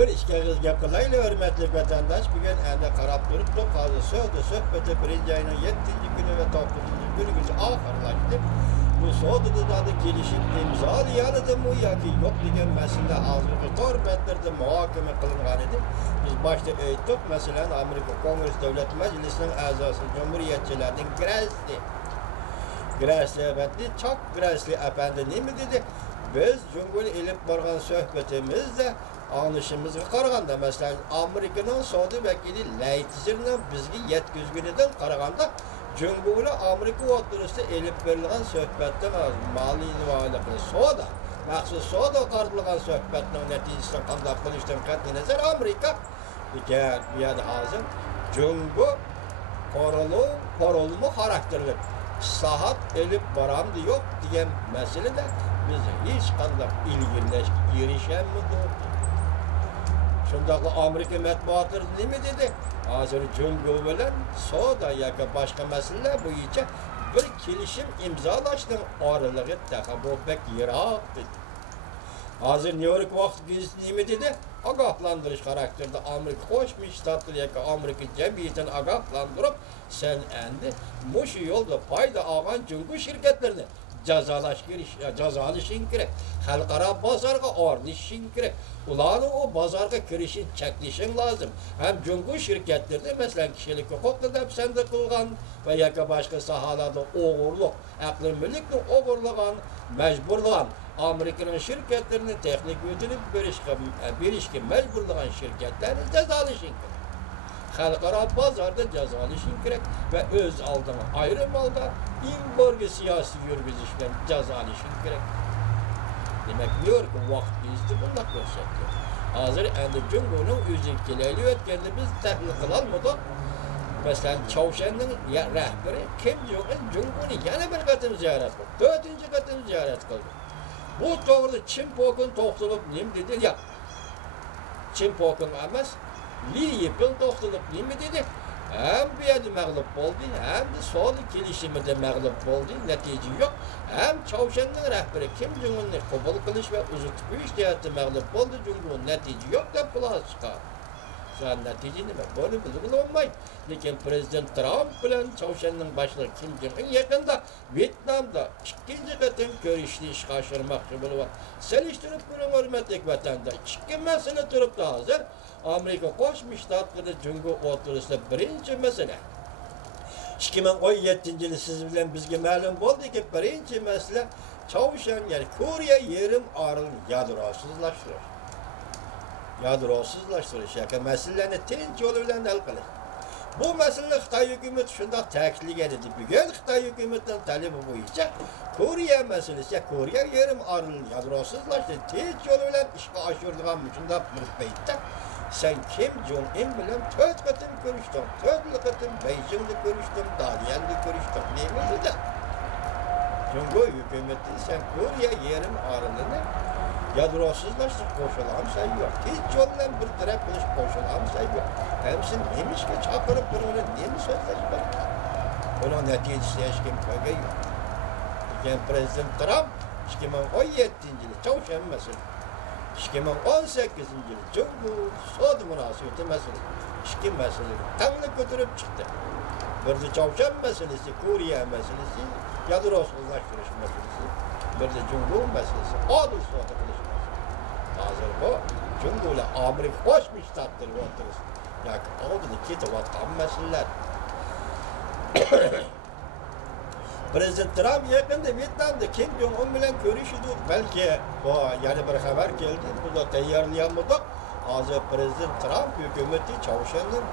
Bir işe gap kılayla hürmetli vatandaş bugün ende qarab turibdi. Hozir söhbeti 1-ayning 7-chi kuni va 9-chi kunigacha oxirlashdi. Bu so'dida kelishib imzolanadimi yoki yo'q degan masala hozirgi torbatlarda muhokama qilingan edi. Biz boshda aytdik, masalan, Amerika Kongress Davlat Majlisining a'zosi Cumhuriyetçilerning Grasli çok Grasli efendi nima dedi? Biz Cumhur elib borgan suhbatimizda anlaşımızga qaraganda, masalan, Amerikanın Saudi vekili Leitizer'ning bizga yetkazganidan qaraganda, Cumhur Amerika o'rtasida elib berilgan suhbatdan ma'lumotlarni soda, maxsus soda qartilgan suhbatning natijasini qanday qilishdan qat'iy nazar Amerika ekan, bu yerda hozir Cumhur qoralma xarakterli islohot elib boramdi yo'q degan masalada biz hech qanday ilgirlash erishamidik. Şundaqla Amerika matbuotları nima dedi? Hozir Cumhur bilan savdo yoki boshqa masalalar bo'yicha bir kelishim imzolashning oraligi taxabbubek yiroq dedi. Hozir New York vaqt gazetasi nima dedi? Ogohlantirish xarakterida Amerika Qo'shma Shtatlar yoki Amerika jamiyatini ogohlantirib, sen endi mushu yo'lda foyda olgan Cumhur shirkatlarini jazolashing kerak. Xalqaro bozorga o'rnatishing kerak. Ularning o bozorga kirishini cheklashing lozim. Ham Cumhur shirkatlarida masalan kishilik huquqni dafsanda qilgan va yoki boshqa sohalarda o'g'irlik, aqli mulkni o'g'irlagan, majburlagan Amerikaning shirkatlarini texnik o'tinib berishga majburlagan shirkatlarni jazolashing kerak. Xalqaro bozorda jazolashing kerak va o'z oldini ayrim holda imborga siyosiy yurgizish bilan jazolashing kerak. Demak, New York vaqt bizda bunday ko'rsatdi. Hozir endi Cumhurning o'zi kelayotganda biz tahlil qilolmadik. Masalan, Chavshanning rahbari Kim Jong Un Cumhurni yana bir qatim ziyorat qildi. 4-chi qatim ziyorat qildi. Bu to'g'rida Chimpokun to'xtalib nima dedi? Ya. Chimpokun emas, Li Yiping to'xtalib nima dedi? Hem bir yerde mağlup oldu, hem de sol gelişiminde mağlup oldu, netice yok. Hem Çavuşan'ın rehberi Kim Jong-un'u kabul kılış ve uzutup iştihati mağlup oldu, Cumhur'un netice yok da kulağı çıkar. Sen netice ne? Bunu bilgili olmayın. Lakin Prezident Trump bilen Çavuşan'ın başlığı Kim Jong-un yakında Vietnam'da ikinci katın görüşlü iş kaçırmakçı buluyor. Seliştirip bunun hürmetlik vatandaş. İki mesele durup da hazır. Amerika Qo'shma Shtatlarida Cumhur o'rtasida birinchi masala. 2017 yili siz bilan bizga ma'lum bo'ldiki, birinchi masala Chavshan, ya'ni Koreya yarim orolini yadrosizlashtirish yoki masalalarni tinch yo'l bilan hal qilish. Bu masala Xitoy hukumati shunday ta'kidlagan edi. Bugun Xitoy hukumatining talabi bo'yicha Koreya masalasi, Koreya yarim orolini yadrosizlashtirish tinch yo'l bilan ishga oshirilgan shunday bir paytda sen Kim Jong-un bilen 4 katım görüştüm, 4 katım Beijing'de görüştüm, Dalian'da görüştüm, neymiş o da? Cumhur hükümeti sen Koreya yerim ağrılığını yadrosuzlaştır koşulan sayıyor. Hiç yoldan bir taraf kılıç koşulan sayıyor. Hemsin demiş ki çakırıp bunu neymiş sözleşmek? Bunun neticesi hiç kim köyge yok. Yani Prezident Trump 2017 yılı Çavuşan mesela 2018 yılı Cumhur Saudi münasebeti meselesi, iki meseleyi tanrı götürüp çıktı. Bir de Çavuşan meselesi, Koreya meselesi, yadrosuzlaştırış meselesi, bir de Cumhur meselesi, adil Saudi kılıç meselesi. Hazır bu, Cumhur'la Amerika Qo'shma Shtatlar o'rtasida, yani oldini ketayotgan meseleler. Prezident Trump yakında Vietnam'da Kim Jong-un bilen görüşüdür. Belki bu yani bir haber geldi. Bu da tayarlayamadık. Hazır Prezident Trump hükümeti Çavuşan'ın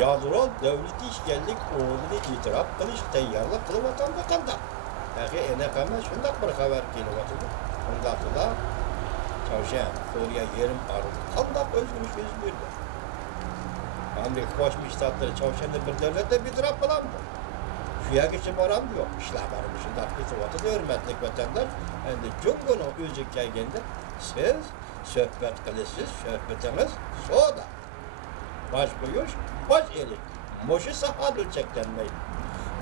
yadro devleti işgallik oğlunu itiraf kılış tayarlı kılıvatan bakanda. Yani enekame şundak bir haber geliyordu. Ondan da Çavuşan, Koreya yerim arıdı. Kandak özgürlük verdi. Amerika Qo'shma Shtatlar Çavuşan'da bir devlette bir itiraf kılamdı. Şuya geçip oram yok. İşler varmış. Şundak geçiyordu. Hürmetlik vatandaş. Endi Cumhur'un özü kelgende siz söhbet kılısınız. Söhbetiniz soda. Baş koyuş, baş elik. Moşu sahat ölçeklenmeyin.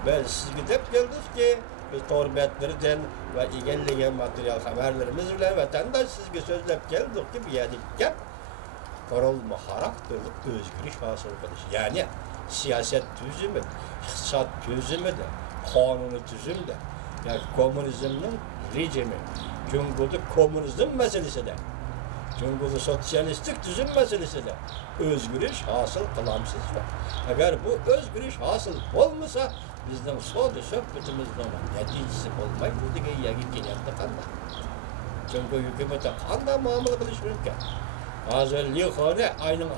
Biz sizge dep geldik ki biz torbetlerden ve egelleyen materyal haberlerimiz bilen vatandaş sizge sözlep geldik ki bir yedik gap. Korolma karakterlik özgürlük hasıl kılış. Yani siyaset tüzümü, iktisat tüzümü de, kanunu tüzüm de, yani komünizmin rejimi, Cumhuriyeti komünizm meselesi de, Cumhuriyeti sosyalistik tüzüm meselesi de özgürlük hasıl kılamsız var. Eğer bu özgürlük hasıl olmasa bizden soğudu söhbetimizden neticesi olmayı bu diye yegi gelende kanda. Çünkü hükümete kanda muamele kılış mümkün. Hazır Lihane ayının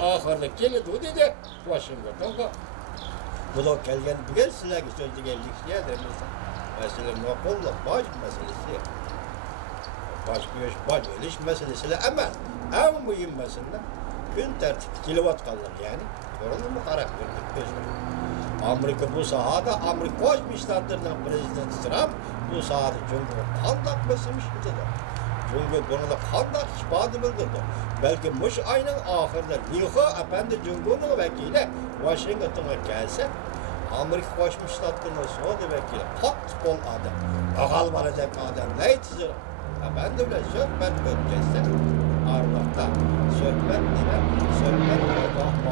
ahırda geldi dedi Washington'a. Bu da gelgen bir sizlerge sözü geldik diye demesi. Mesela Napolyon'la baş meselesi. Baş eliş meselesiyle ama en mühim mesele gün tertip kilowatt kalır yani. Gördün mü karakterlik özgürlük. Amerika bu sahada Amerika Birleşik Devletleri'nin prezidenti Trump bu sahada Cumhurbaşkanı kandak meselesi dedi. Çünkü bunu da kandak ispadı bildirdi. Belki muş ayının ahırda Liha Efendi Cumhurbaşkanı vekili Washington'a gelse Amerika Birleşik Devletleri'nin son vekili futbol adam, ağal varacak adam ne çizer? Ben de öyle söhbet ötkese Arnavut'ta söhbet nime, söhbet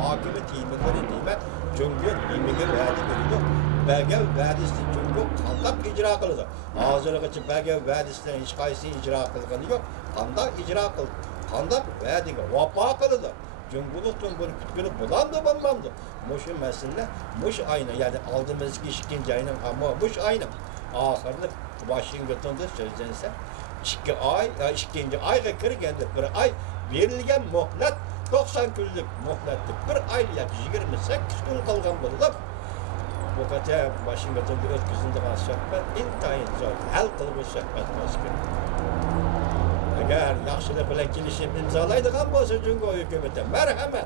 hakimi timirleri nime, Cumhuriyet nimini verdi veriyor. Belge verdisi Cumhuriyet kandak icra kıldı. Hazırlık için belge verdisinden hiç kayısı icra kılgını yok. Kandak icra kıldı. Kandak verdi, vapa kıldı. Cumhuriyet'in bunu kütbünü bulamdı bulmamdı. Muş'un mesele, Muş ayına yani aldığımız ikinci ayının ama Muş ayına ahırını Washington'da sözlense 2 ay, ikinci ayga kirgende bir ay verilgen muhlet 90 günlük muhletli bir ayla 28 gün kalgan bulup bu kadar Washington'da ötküzüldüğün söhbet intayin zor, hal kılıbı söhbet olsun. Eğer yaxşılık bilen kilişim imzalaydıgan bolsa Cumhur hükümeti merhamet.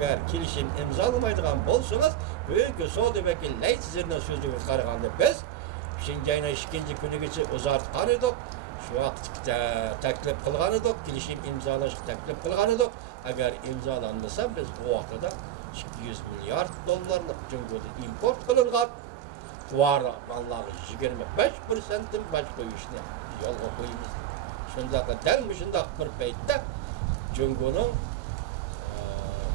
Eğer kilişim imzalamaydıgan bolsanız büyük soğudu vekil Leysizir'den sözüge karaganda biz Şinjan'a ikinci günü geçip uzatkan edik. Şu vakitte teklif kılgan edik, kilişim imzalaşı teklif kılgan edik. Eğer imzalanmasa biz bu vakıda 200 milyar dolarlık Cumhuriyeti import kılıngan. Var vallahi 25%'in baş koyuşunu yolga koyumuz. Şundaka delmişindak bir peytte Cumhur'un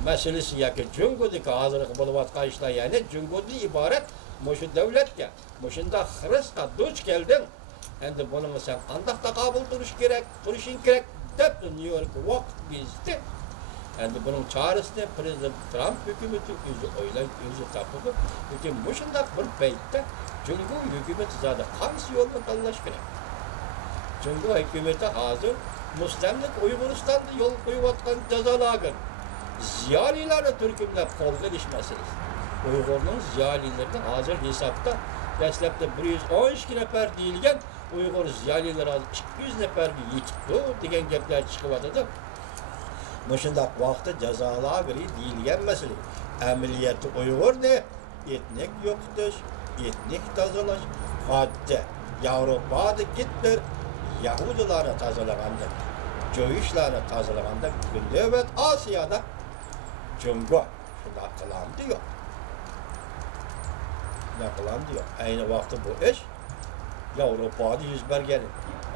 meselesi yaki Cumhur'daki hazırlık buluvatkan işler yani Cumhur'da ibaret Muşu devletke, Muşunda Hristiyan duç geldin. Endi bunun sen kandakta kabul duruşun gerek dep New York vakt bizdi. Endi bunun çağrısını Prezident Trump hükümeti özü tapıdı. Çünkü Muşunda bir peytte Cumhur hükümeti zaten hangi yolda tanlaş gerek. Cumhur hükümeti hazır Müslimlik Uyguristan'da yol koyuvatkan cezalarını ziyalilerle Türk'ümle kol geliş meselesi. Uygur'un ziyalilerinin hazır hesapta Deslepte 112 nefer deyilgen Uygur ziyaliler 200 neferge yetipti degen gepler çıkıvatıdı. Muşundaq vaqtda cezalar biri deyilgen mesele. Ameliyatı Uygur ne? Etnik yokutuş, etnik tazalaş. Hatta Avrupa'da gittir Yahudilara tazalaganda, Joyişlara tazalaganda Güneybat Asya'da Cumhur şunda kılandı yok. Nakılan diyor. Aynı vakti bu iş Avrupa'da yüz bergeni.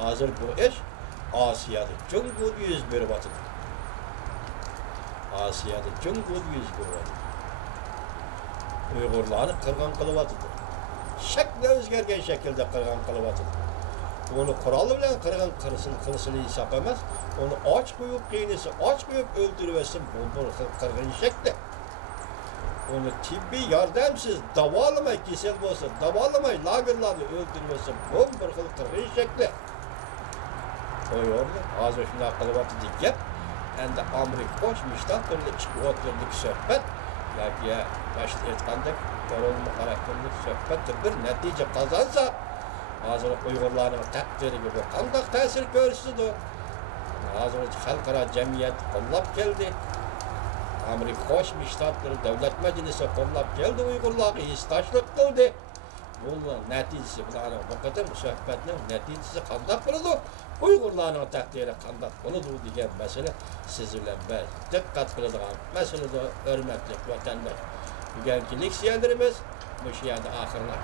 Hazır bu iş Asya'da Cumhur yüz bir batıdır. Asya'da Cumhur yüz bir batıdır. Uygurlarını kırgan kılıvatıdır. Şekle özgergen şekilde kırgan kılıvatıdır. Onu kuralı bilen kırgan kırısını hesap emez. Onu aç koyup kıynesi, aç koyup öldürüversin bu kırgın şekli. Onu tibbi yardımsız davalamay kesel olsa, davalamay lagerlarda öldürmesin, bir kırgın şekli. Koyuyordu, hazır şuna kılıvatı dikkat. Hem de Amerika koşmuştan böyle çıkıp oturduk sohbet. Ya başta etkandık, korunma karakterlik sohbet bir netice kazansa, hazır Uygurların takdiri gibi kandak tesir görsüdü. Hazır halkara cemiyet kollap geldi. Amerika Birleşik Devletleri Devlet Meclisi kollap geldi Uygurları istaşlık kıldı. Bunun neticesi, bu kadar sohbetin neticesi kandak bulundu. Uygurların takdiri kandak bulundu diyen mesele sizinle dikkat kıldığı mesele de hürmetli vatandaş. Bugünkü leksiyalarımız bu şiyada ahırlar.